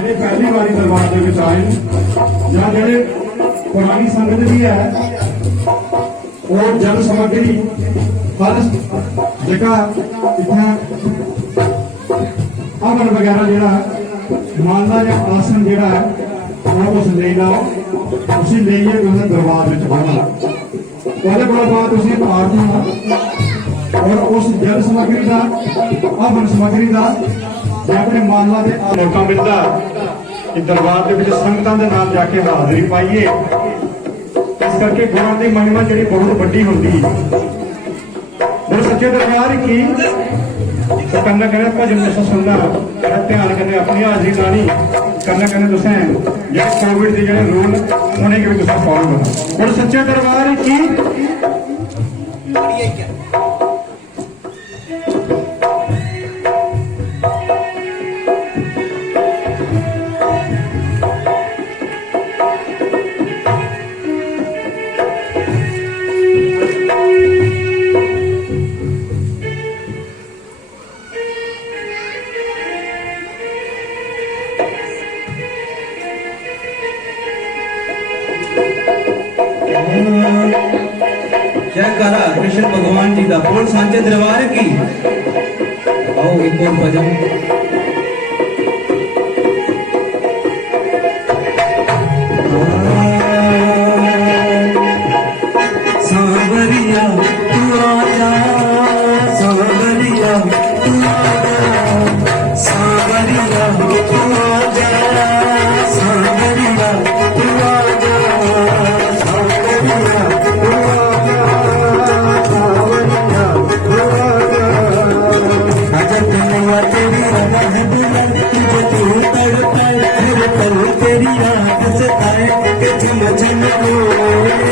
ਜਿਹੜੇ ਪਹਿਲੀ ਵਾਰੀ ਦਰਬਾਰ ਦੇ ਵਿੱਚ ਆਏ ਜਾਂ ਜਿਹੜੇ ਪੁਰਾਣੀ ਸੰਗਤ ਵੀ ਹੈ ਉਹ ਜਨ ਸਮੱਗਰੀ ਹਰ ਜਗ੍ਹਾ ਇੱਥੇ ਹਵਨ ਵਗੈਰਾ ਜਿਹੜਾ ਮਾਲਾ ਜਾਂ ਆਸਨ ਜਿਹੜਾ ਹੈ ਉਹ ਉਸ ਲਈ ਲਾਓ ਤੁਸੀਂ ਲਈਏ ਉਹਨਾਂ ਦਰਬਾਰ ਵਿੱਚ ਬਣਾ ਉਹਦੇ ਕੋਲ ਬਾਅਦ ਤੁਸੀਂ ਆਰਤੀ और उस जल सामग्री का हवन सामग्री का अपने माला के मौका मिलता कि दरबार के संगतां दे नाल जाके हाजरी पाइए। इस करके गुणां की महिमा जी बहुत वड्डी होंदी मेरे सच्चे दरबार की करना कहना भजन जैसा सुनना ध्यान करने अपनी हाजरी लानी करना कहने तुसें जो कोविड के जो रूल उन्हें भी तुसें फॉलो करना और सच्चे दरबार की जयकारा कृष्ण भगवान जी का बोल सांचे दरबार की। आओ एक और भजन सांवरिया तू आजा सांवरिया तू आजा सांवरिया तू आजा सांवरिया तू आजा सांवरिया तू आजा आजा कन्हैया तेरी राधा है दुल्हन तुझे तू तड़पाए फिर पल तेरी याद सताए कि झुम झुम रोए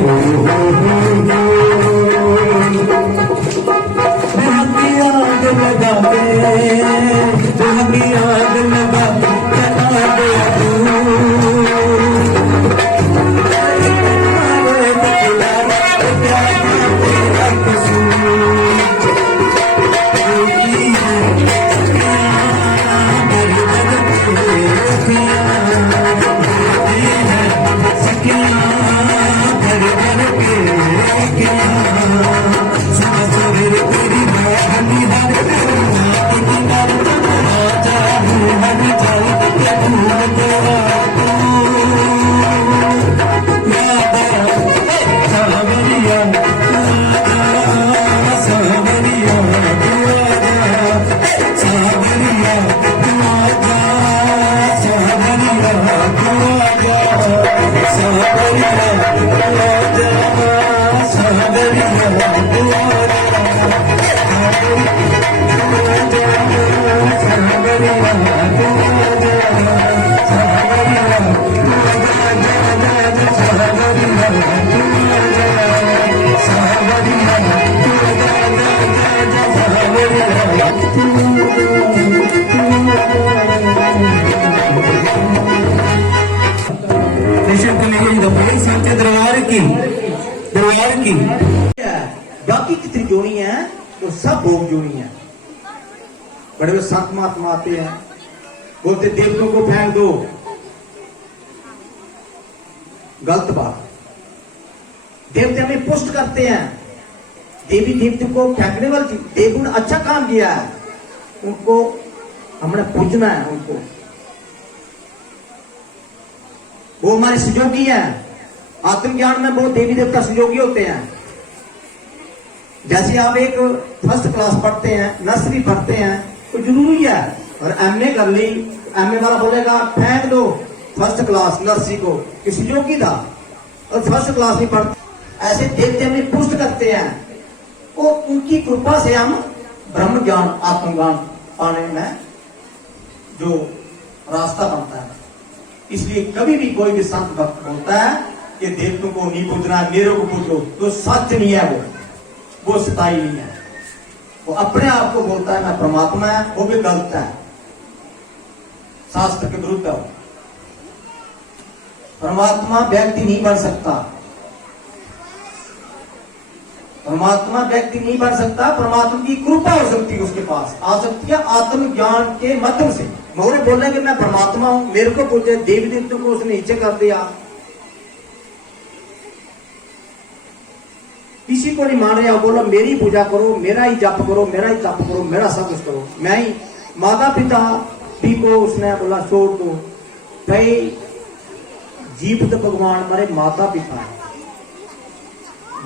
की आग लगा दे, की आग लगा जला दे दरबार की बाकी कितनी जोड़ी है वो सब भोग जोड़ी है। बड़े बड़े संत महात्मा आते हैं, बोलते देवताओं को फेंक दो, गलत बात। देवते हमें पुष्ट करते हैं, देवी देवते को फेंकने वाली चीज। देव ने अच्छा काम किया है, उनको हमने पूजना है। उनको वो हमारे सहयोगी हैं। आत्मज्ञान में वो देवी देवता सहयोगी होते हैं। जैसे आप एक फर्स्ट क्लास पढ़ते हैं, नर्सरी पढ़ते हैं, तो जरूरी है। और एमए कर ली, एमए वाला बोलेगा फेंक दो फर्स्ट क्लास नर्सरी को, किसी योगी था और फर्स्ट क्लास में पढ़ते। ऐसे देवते हमें पुष्ट करते हैं, वो उनकी कृपा से हम ब्रह्म ज्ञान आत्मज्ञान पाने में जो रास्ता बनता है। इसलिए कभी भी कोई भी संत भक्त बोलता है कि देवतों को नहीं पूजना, मेरे को पूजो, तो सच नहीं है। वो सताई नहीं है। वो अपने आप को बोलता है मैं परमात्मा है, वो भी गलत है, शास्त्र के विरुद्ध है। परमात्मा व्यक्ति नहीं बन सकता, परमात्मा व्यक्ति नहीं बन सकता। परमात्मा की कृपा हो सकती है, उसके पास आ सकती है आत्मज्ञान के माध्यम से। मोरे बोल रहे कि मैं परमात्मा हूं, मेरे को पूछे, देवी देवतों को उसने नीचे कर दिया। किसी को नहीं मान रहे, बोलो मेरी पूजा करो, मेरा ही जप करो, मेरा ही तप करो, मेरा सब कुछ करो, मैं ही। माता पिता भी को उसने बोला छोड़ दो भाई, जीव तो भगवान हमारे माता पिता है।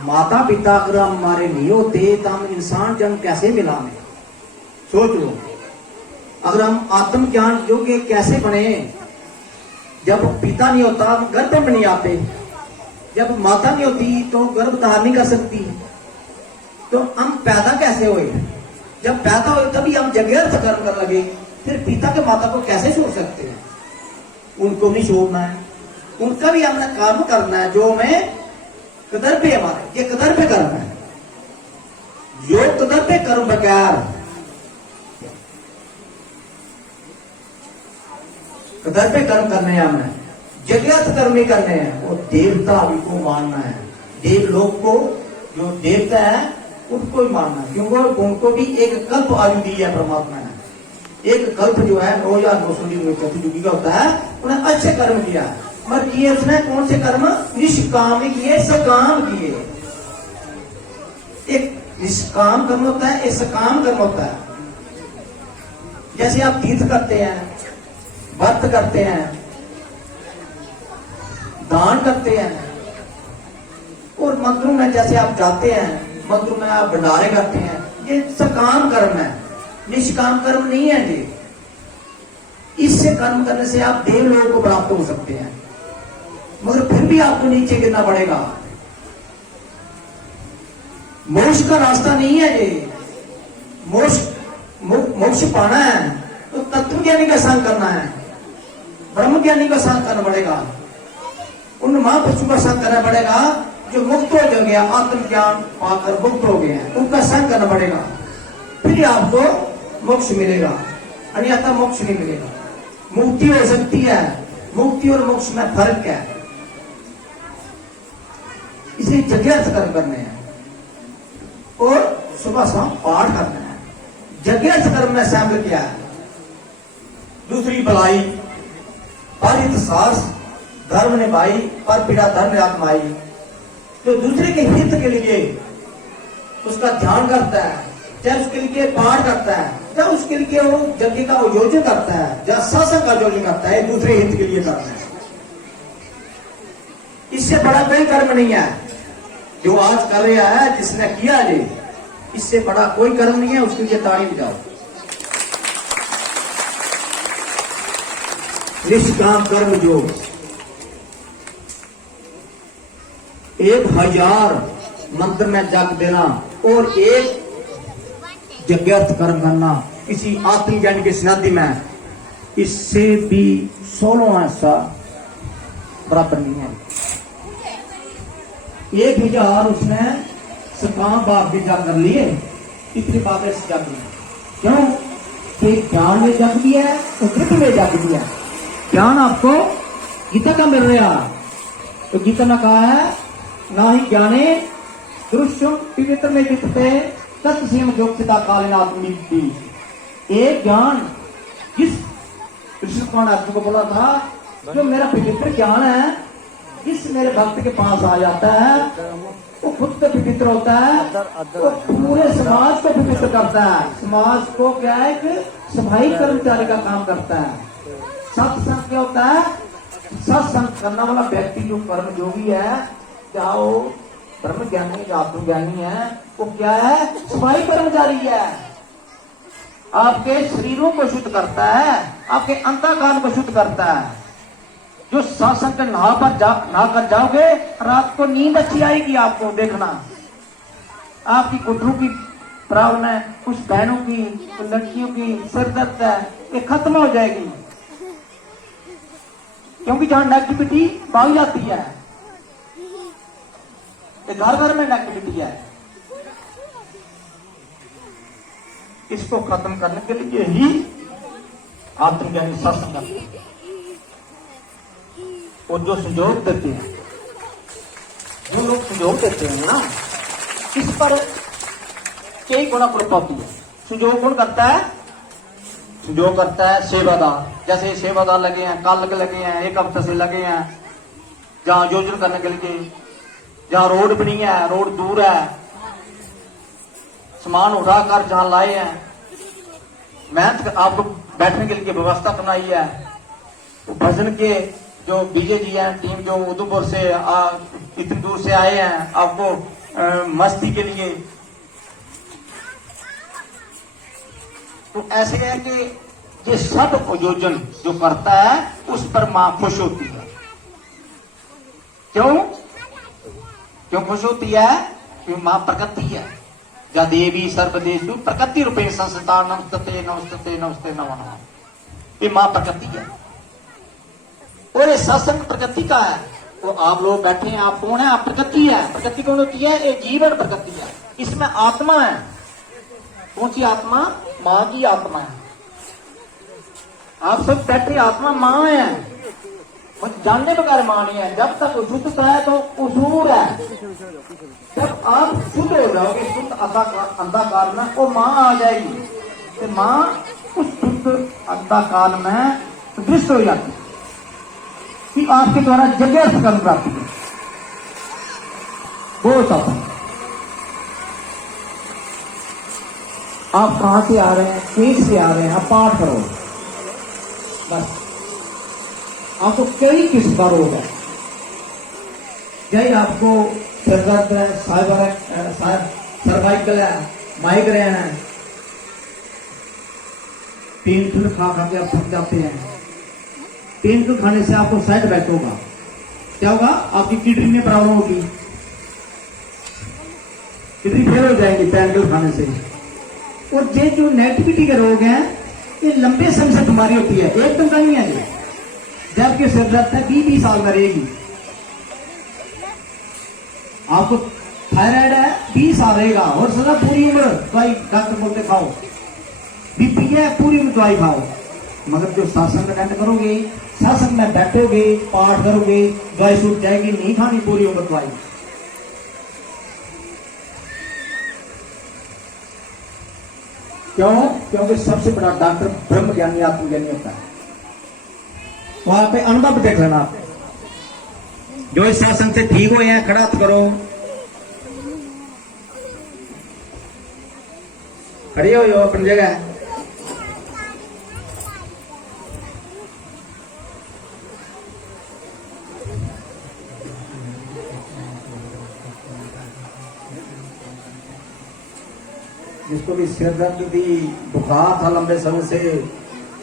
माता पिता अगर हमारे नहीं होते तो हम इंसान जन्म कैसे मिला हमें? सोच लो, अगर हम आत्मज्ञान योग्य कैसे बने? जब पिता नहीं होता हम गर्भ में नहीं आते, जब माता नहीं होती तो गर्भ धारण नहीं कर सकती, तो हम पैदा कैसे हुए? जब पैदा हुए तभी हम जगह कर्म कर लगे, फिर पिता के माता को कैसे छोड़ सकते हैं? उनको नहीं छोड़ना है, उनका भी हमने कर्म करना है जो हमें कदर पे, हमारे ये कदर पे कर्म है। जो कदर पे कर्म बगैर, कदर पे कर्म करने हैं हमें, जगत कर्म ही करने हैं। वो देवता भी को मानना है, देव लोग को जो देवता है उनको ही मानना है, क्योंकि उनको भी एक कल्प आयु दी है परमात्मा ने। एक कल्प जो है 9994 का होता है, उन्हें अच्छे कर्म किया है। मगर किए उसने कौन से कर्म? निष्काम किए, सकाम किए। एक निष्काम कर्म होता है, एक सकाम कर्म होता है। जैसे आप तीर्थ करते हैं, व्रत करते हैं, दान करते हैं, और मंत्रों में जैसे आप जाते हैं, मंत्रों में आप भंडारे करते हैं, ये सकाम कर्म है, निष्काम कर्म नहीं है जी। इससे कर्म करने से आप देव लोगों को प्राप्त हो सकते हैं, मगर फिर भी आपको नीचे गिरना पड़ेगा। मोक्ष का रास्ता नहीं है ये। मोक्ष पाना है तो तत्व ज्ञानी का संग करना है, ब्रह्म ज्ञानी का संग करना पड़ेगा, उन महापुरुषों का संग करना पड़ेगा जो मुक्त हो गया, आत्मज्ञान पाकर मुक्त हो गए हैं, उनका संग करना पड़ेगा, फिर आपको मोक्ष मिलेगा, अन्यथा मोक्ष नहीं मिलेगा। मुक्ति हो सकती है, मुक्ति और मोक्ष में फर्क है। इसे जगह कर्म करने हैं और सुबह शाम पाठ करना है। जगह कर्म में शामिल किया है। दूसरी भलाई परित सास धर्म ने भाई पर पीड़ा धर्म आत्माई, जो दूसरे के हित के लिए उसका ध्यान करता है, चाहे उसके लिए पाठ करता है, चाहे उसके लिए वो यज्ञ का आयोजन करता है, या सत्संग का आयोजन करता है, दूसरे हित के लिए करता है। इससे बड़ा कोई कर्म नहीं है जो आज कर रहा है, जिसने किया जी, इससे बड़ा कोई कर्म नहीं है। उसके लिए ताड़ी बजाओ। निष्काम कर्म योग 1000 मंत्र में जप देना और एक जगत कर्म करना किसी आत्मज्ञान की समाधि में, इससे भी 16 ऐसा बराबर नहीं है। 1000 उसने सकाम बाप भी जप कर लिए, इतनी बातें जप ली। क्यों कि ज्ञान में जप दिया है और कृत में जप दिया है। ज्ञान आपको गीता का मिल रहा, तो गीता ने कहा है ना ही ज्ञाने दृश्यम पवित्र में जितते तत्सीम जोक्षिता कालीन आत्मीति। एक ज्ञान जिस कृष्ण कौन अर्जुन को बोला था, जो मेरा पवित्र ज्ञान है, जिस मेरे भक्त के पास आ जाता है वो खुद तो पवित्र होता है, वो पूरे समाज को पवित्र करता है। समाज को क्या है कि सफाई कर्मचारी का काम करता है। सत्संग क्या होता है? सत्संग करने वाला व्यक्ति जो कर्म योगी है, क्या वो ब्रह्म ज्ञानी आत्मज्ञानी है, वो क्या है? सफाई कर्मचारी है। आपके शरीरों को शुद्ध करता है, आपके अंतःकरण को शुद्ध करता है। जो सत्संग के नहा कर जाओगे, रात को नींद अच्छी आएगी। आपको देखना, आपकी गुटरू की प्रॉब्लम है, कुछ बहनों की, कुछ लड़कियों की सिर दर्द है, ये खत्म हो जाएगी। क्योंकि जहां नेगेटिविटी पाई जाती है, घर घर में नेगेटिविटी है, इसको खत्म करने के लिए ही आत्मज्ञानी सत्संग करते हैं। और जो संयोग देते हैं, जो लोग संयोग देते हैं ना, इस पर कई गुणा कृपा होती है। संयोग कौन करता है? संयोग करता है सेवादार। जैसे सेवादार लगे हैं, कल लगे हैं, एक हफ्ते से लगे हैं जहां आयोजन करने के लिए, जहां रोड भी नहीं है, रोड दूर है, सामान उठाकर जहां लाए हैं, मेहनत आपको बैठने के लिए व्यवस्था बनाई है। भजन के जो विजय जी हैं, टीम जो उधमपुर से इतनी दूर से आए हैं आपको मस्ती के लिए, तो ऐसे है कि ये सब आयोजन जो करता है उस पर मां खुश होती है। क्यों खुश होती है? क्योंकि मां प्रकृति है। या देवी सर्वदेशु प्रकृति रूपे संस्था नमस्ते नमस्ते नमस्ते नमः नमः, ये मां प्रकृति है। और ये सत्संग प्रकृति का है। वो आप लोग बैठे हैं, आप कौन है? आप प्रकृति है। प्रकृति कौन होती है? ये जीवन प्रकृति है। इसमें आत्मा है। कौन सी आत्मा? मां की आत्मा है। आप सब बैठे, आत्मा मां है, जानने बगैर मां नहीं है। जब तक शुद्धता है तो उसूर है। जब आप शुद्ध हो जाओगे, शुद्ध अंधकार में, वो मां आ जाएगी, तो मां उस शुद्ध अंधकार में दृष्ट हो जाती है कि आपके द्वारा जगह कर्म प्राप्त है। बहुत आसान। आप कहां से आ रहे हैं, केस से आ रहे हैं, आप पाठ करो बस। आपको कई किस्म का रोग है, चाहे आपको सिर दर्द है, सर्वाइकल है, माइग्रेन है, पेन किलर खा के आप थक जाते हैं। पेन किलर खाने से आपको साइड इफेक्ट होगा। क्या होगा? आपकी किडनी में प्रॉब्लम होगी, किडनी फेल हो जाएगी पेन किलर खाने से। और ये जो नेगेटिविटी के रोग हैं, ये लंबे समय से बीमारी होती है, एकदम का नहीं है ये। जबकि सिर दर्द है 20 साल में रहेगी। आपको थायराइड है 20 साल रहेगा और सदा पूरी उम्र दवाई डॉक्टर बोलते खाओ, बीपी है पूरी उम्र दवाई खाओ। मगर जो सत्संग अटेंड करोगे, सत्संग में बैठोगे, पाठ करोगे, दवाई छूट जाएगी, नहीं खानी पूरी उम्र दवाई। क्यों? क्योंकि सबसे बड़ा डॉक्टर ब्रह्म ज्ञानी आत्मज्ञानी होता है। वहां पे अनुभव देख लेना आपने, जो इस सत्संग से ठीक हुए हैं खड़ा तो करो, खड़े हो अपनी जगह। जिसको भी सिर दर्द थी, बुखार था लंबे समय से,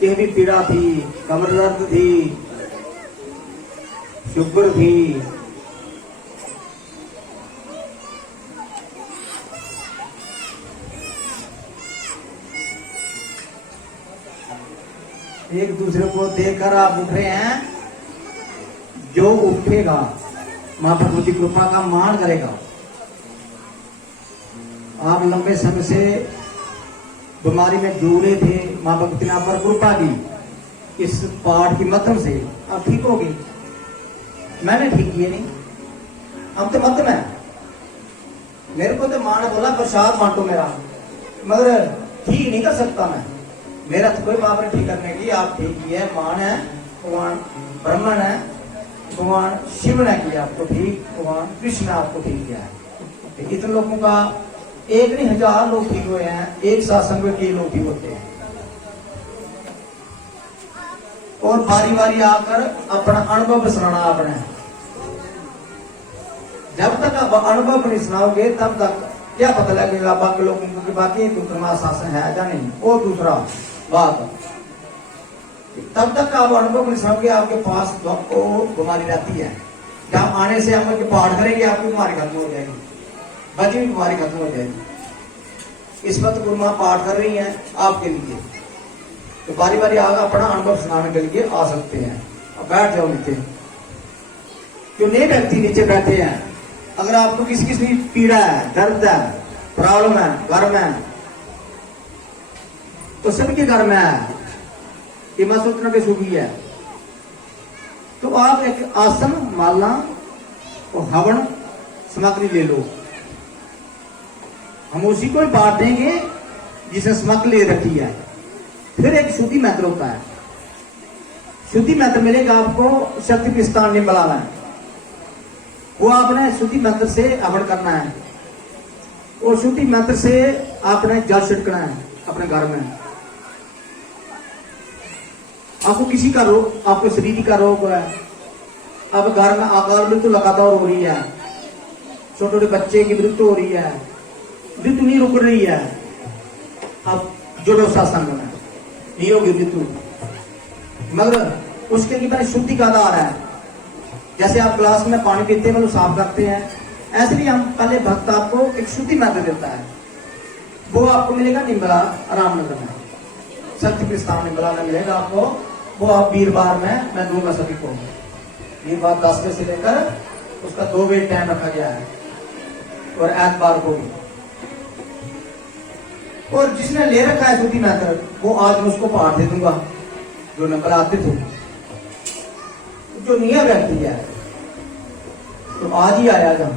ये भी पीड़ा थी, कमर दर्द थी, शुगर थी, एक दूसरे को देखकर आप उठ रहे हैं। जो उठेगा मां भगवती कृपा का मान करेगा। आप लंबे समय से बीमारी में जुड़े थे, मां भगवती ने आप पर कृपा की, इस पाठ की मदद से आप ठीक हो गए। मैंने ठीक किए नहीं, अब तो मत में मेरे को तो मां ने बोला प्रसाद बांटो मेरा, मगर ठीक नहीं कर सकता मैं, मेरा तो कोई बात नहीं ठीक करने की। आप ठीक किए, मां है, भगवान ब्रह्मण है, भगवान शिव ने किया आपको ठीक, भगवान कृष्ण ने आपको ठीक किया है। इतने लोगों का एक नहीं 1000 लोग ठीक हुए हैं, एक सत्संग में कई लोग ठीक होते हैं। और बारी बारी आकर अपना अनुभव सुनाना आपने। जब तक आप अनुभव नहीं सुनाओगे तब तक क्या पता लगेगा बाकी लोगों को कि बाकी दूसरा शासन है या नहीं, वो दूसरा बात। तब तक आप अनुभव नहीं सुनाओगे, आपके पास तो बीमारी रहती है। जब आने से हम पाठ करेंगे आपकी बीमारी खत्म हो जाएगी, बची हुई बीमारी खत्म हो जाएगी। इस वक्त गुरु मां पाठ कर रही हैं आपके लिए, तो बारी बारी आगे अपना अनुभव सुनाने के लिए आ सकते हैं। अब बैठ जाओ नीचे, जो नए व्यक्ति नीचे बैठे हैं, अगर आपको किसी किसी पीड़ा है, दर्द है, प्रॉब्लम है घर में, तो सबके घर में है, ये मैं सोचना भी सुखी है, तो आप एक आसन माला और हवन सामग्री ले लो। हम उसी को बांट देंगे जिसने सामग्री ले रखी है। फिर एक शुद्धि मंत्र होता है, शुद्धि मंत्र मिलेगा आपको शक्ति के स्थान में बुलाना है, वो आपने शुद्धि मंत्र से हवन करना है, और शुद्धि मंत्र से आपने जल छिड़कना है अपने घर में। आपको किसी का रोग, आपको शरीर का रोग है, अब घर में आकार मृत्यु लगातार हो रही है, छोटे छोटे बच्चे की मृत्यु हो रही है, मृत्यु नहीं रुक रही है, अब जुड़ो सत्संग में, नहीं होगी मृत्यु, मगर उसके लिए मैंने शुद्धि का आधार है। जैसे आप ग्लास में पानी पीते हैं, मतलब साफ करते हैं, ऐसे भी हम पहले भक्त आपको एक शुद्धि मंत्र देता है, वो आपको मिलेगा निम्बला रामनगर में, शक्ति के स्थान निम्बला में मिलेगा आपको। वो आप वीरवार में मैं दूंगा सभी को, वीरवार 10 बजे से लेकर उसका 2 बजे टाइम रखा गया है, और एतवार को भी। और जिसने ले रखा है शुद्धि मंत्र, वो आज मैं उसको पाठ दे दूंगा, जो नंबर आते थे। जो निया व्यक्ति है तो आज ही आया, जब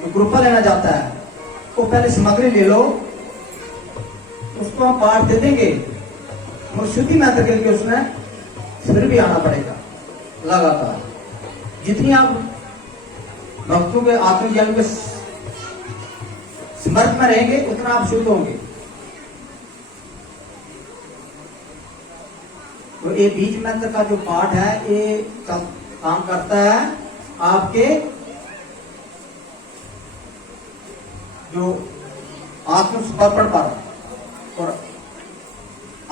जो कृपा लेना चाहता है वो पहले सामग्री ले लो, उसको हम पाठ दे देंगे, और शुद्धि मंत्र के लिए उसमें फिर भी आना पड़ेगा लगातार। जितनी आप भक्तों के आत्मज्ञान के समर्थ में रहेंगे उतना आप शुद्ध होंगे। तो ये बीज मंत्र का जो पाठ है, ये काम करता है आपके जो आत्मसमर्पण पर और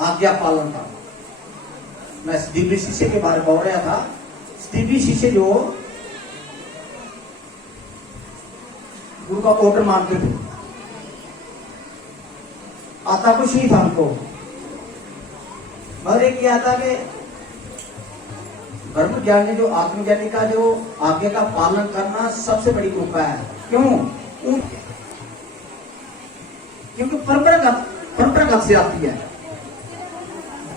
आज्ञा पालन पर। मैं दिव्य शिष्य के बारे में बोल रहा था। दिव्य शिष्य जो गुरु का ऑर्डर मानते थे, आता कुछ नहीं था हमको, और एक क्या था कि ब्रह्म ज्ञानी जो आत्मज्ञानी का जो आज्ञा का पालन करना सबसे बड़ी कृपा है। क्यों? क्योंकि परंपरागत से आती है।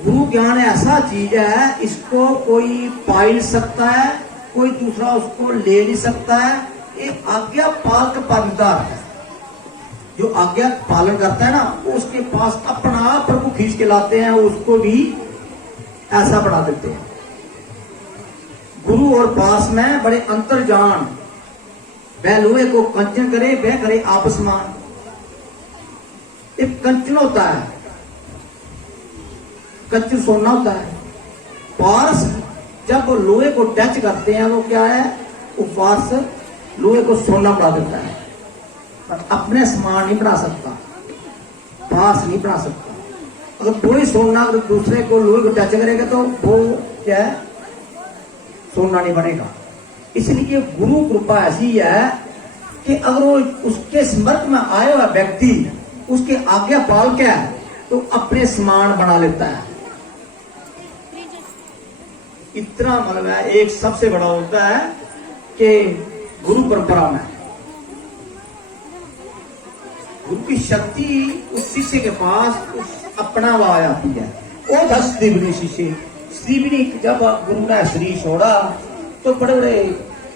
गुरु ज्ञान ऐसा चीज है, इसको कोई पा नहीं सकता है, कोई दूसरा उसको ले नहीं सकता है। एक आज्ञा पालक पालनदार है, जो आज्ञा पालन करता है ना, उसके पास अपना प्रभु खींच के लाते हैं, उसको भी ऐसा बना देते हैं। गुरु और पास में बड़े अंतर जान, वह लोहे को कंचन करे, वह करे आपस मान। एक कंचन होता है, कंचन सोना होता है। पारस जब लोहे को टच करते हैं, वो क्या है, वो पारस लोहे को सोना बना देता है, पर अपने समान नहीं बना सकता, पास नहीं बना सकता। अगर कोई सोना अगर दूसरे को लोहे को टच करेगा तो वो क्या है, सोना नहीं बनेगा। इसलिए गुरु कृपा ऐसी है कि अगर वो उसके स्मृत में आया हुआ व्यक्ति उसके आज्ञा पाल के तो अपने समान बना लेता है। इतना मतलब है। एक सबसे बड़ा होता है कि गुरु परंपरा में गुरु की शक्ति उस शिष्य के पास उस अपना वा आती है। वो था स्त्रीवनी शिष्य। स्त्रीवनी जब गुरु ने शरीर छोड़ा तो बड़े बड़े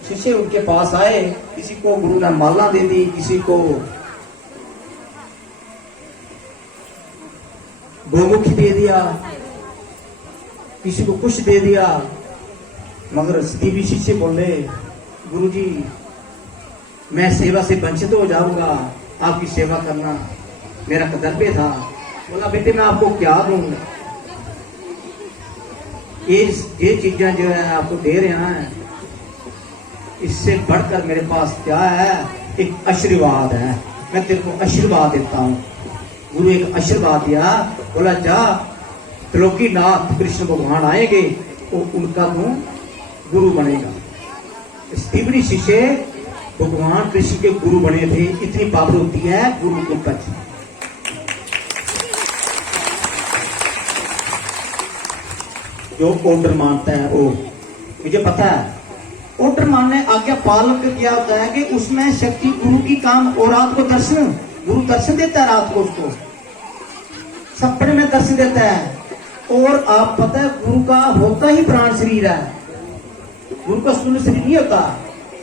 शिष्य उनके पास आए। किसी को गुरु ने माला दे दी, किसी को गोमुखी दे दिया, किसी को कुछ दे दिया। मगर स्त्रीवी शिष्य बोले, गुरु जी मैं सेवा से वंचित हो जाऊंगा, आपकी सेवा करना मेरा कर्तव्य था। बोला बेटे मैं आपको क्या दूंगा, ये चीजें जो है आपको दे रहे हैं, इससे बढ़कर मेरे पास क्या है, एक आशीर्वाद है, मैं तेरे को आशीर्वाद देता हूँ। गुरु एक आशीर्वाद दिया, बोला जा त्रिलोकीनाथ कृष्ण भगवान आएंगे तो उनका तू गुरु बनेगा। स्त्रीवनी शिष्य भगवान कृष्ण के गुरु बने थे। इतनी पावर होती है गुरु को पच। जो ऑर्डर मानता है वो, मुझे पता है ऑर्डर मानने आज्ञा पालन का क्या होता है कि उसमें शक्ति गुरु की काम। और रात को दर्शन, गुरु दर्शन देता है, रात को उसको सपने में दर्शन देता है। और आप पता है गुरु का होता ही प्राण शरीर है, गुरु का स्थूल शरीर नहीं होता।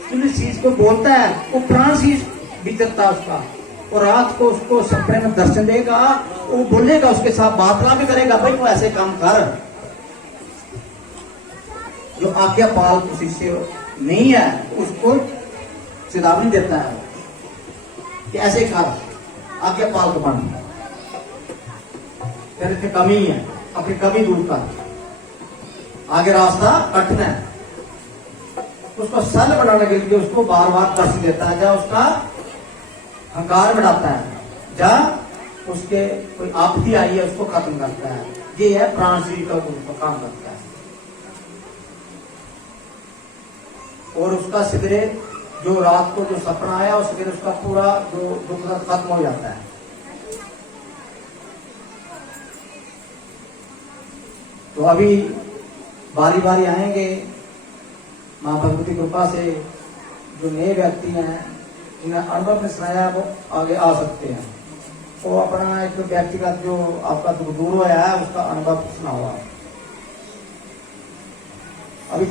स्थूल चीज को बोलता है, वो प्राण शरीर विचरता उसका। और रात को उसको सपने में दर्शन देगा, वो बोलेगा, उसके साथ बातला भी करेगा, भाई वो ऐसे काम कर। जो आज्ञा पाल शिष्य नहीं है उसको चेतावनी देता है कि ऐसे कर, आज्ञा पाल को बन, तेरे कमी है, अपनी कमी दूर कर, आगे रास्ता कठिन है। उसको सरल बनाने के लिए उसको बार बार दर्शन देता है। जहाँ उसका अहंकार बढ़ाता है, जहाँ उसके कोई आपत्ति आई है उसको खत्म करता है। ये है प्राण शरीर का गुरु काम करता है। और उसका सवेरे जो रात को जो सपना आया, उस सवेरे उसका पूरा जो दुख खत्म हो जाता है। तो अभी बारी बारी आएंगे मां भगवती कृपा से। जो नए व्यक्ति हैं जिन्हें अनुभव में सुनाया वो आगे आ सकते हैं। तो अपना एक व्यक्तिगत जो आपका दुख दूर हुआ है उसका अनुभव सुना हुआ। अभी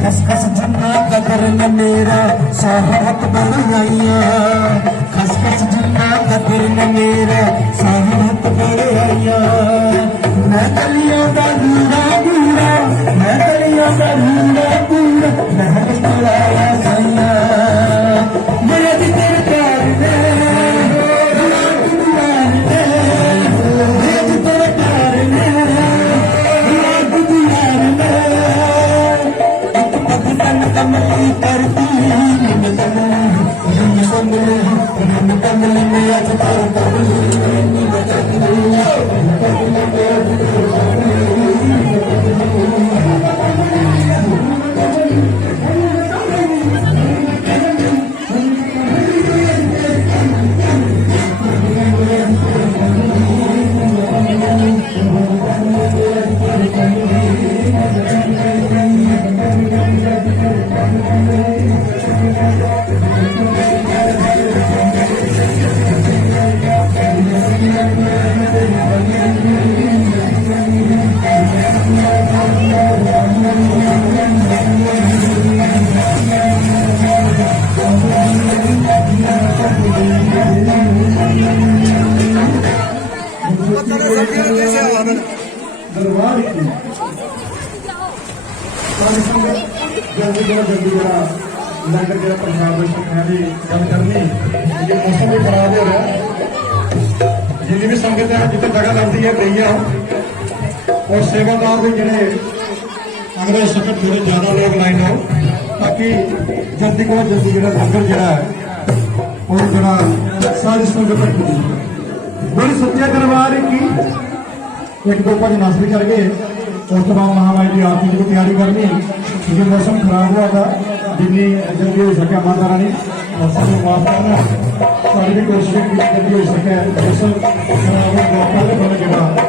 खसखस जुन्ना कदर न मेरा साहब बढ़ाइया, खसखस जुन्ना कदर न मेरा साहब बढ़ाइया। मैं गलियों का बूढ़ा बूढ़ा, मैं गलियों का बूढ़ा बूढ़ा, मैं बढ़ाया सैया। मेरे तेरे प्यार ने, कमली करती कमली में आज तो कमली ਦਰਬਾਰ ਕੀ ਜਲਦੀ ਜਿਹੜਾ ਲੰਗਰ ਜਿਹੜਾ ਪੰਜਾਬ ਦੇ ਸਿੱਖਾਂ ਦੀ ਗੱਲ ਕਰਨੀ ਕਿ ਮੌਸਮ ਵੀ ਖਰਾਬ ਹੋ ਰਿਹਾ ਜਿੰਨੀ ਵੀ ਸੰਗਤ ਹੈ ਜਿੱਥੇ ਜਗ੍ਹਾ ਲੱਗਦੀ ਹੈ ਗਈਆਂ ਔਰ ਸੇਵਾਦਾਰ ਵੀ ਜਿਹੜੇ ਅਗਲੇ ਸਕਤ ਥੋੜੇ ਜ਼ਿਆਦਾ ਲੋਕ ਲਾਈਨ ਹੋ ਤਾਂ ਕਿ ਜਲਦੀ ਕੋਲ ਜਲਦੀ ਜਿਹੜਾ ਲੰਗਰ ਜਿਹੜਾ ਹੈ ਉਹ ਜਿਹੜਾ ਸਾਰੀ ਸੰਗਤ ਤੱਕ ਪਹੁੰਚੇ। ਬੜੀ ਸੱਚੇ ਦਰਬਾਰ ਕੀ ਇੱਕ ਦੋ ਭਜਨ ਨਸਲ ਕਰ ਗਏ ਉਸ ਤੋਂ ਬਾਅਦ ਮਹਾਮਾਈ ਦੀ ਆਰਤੀ ਦੀ ਤਿਆਰੀ ਕਰਨੀ ਕਿਉਂਕਿ ਮੌਸਮ ਖਰਾਬ ਹੋਇਆ था जितनी जल्दी हो सके माता रानी मौसम को माफ करना सारी कोशिश की जल्दी हो सके मौसम खराब हो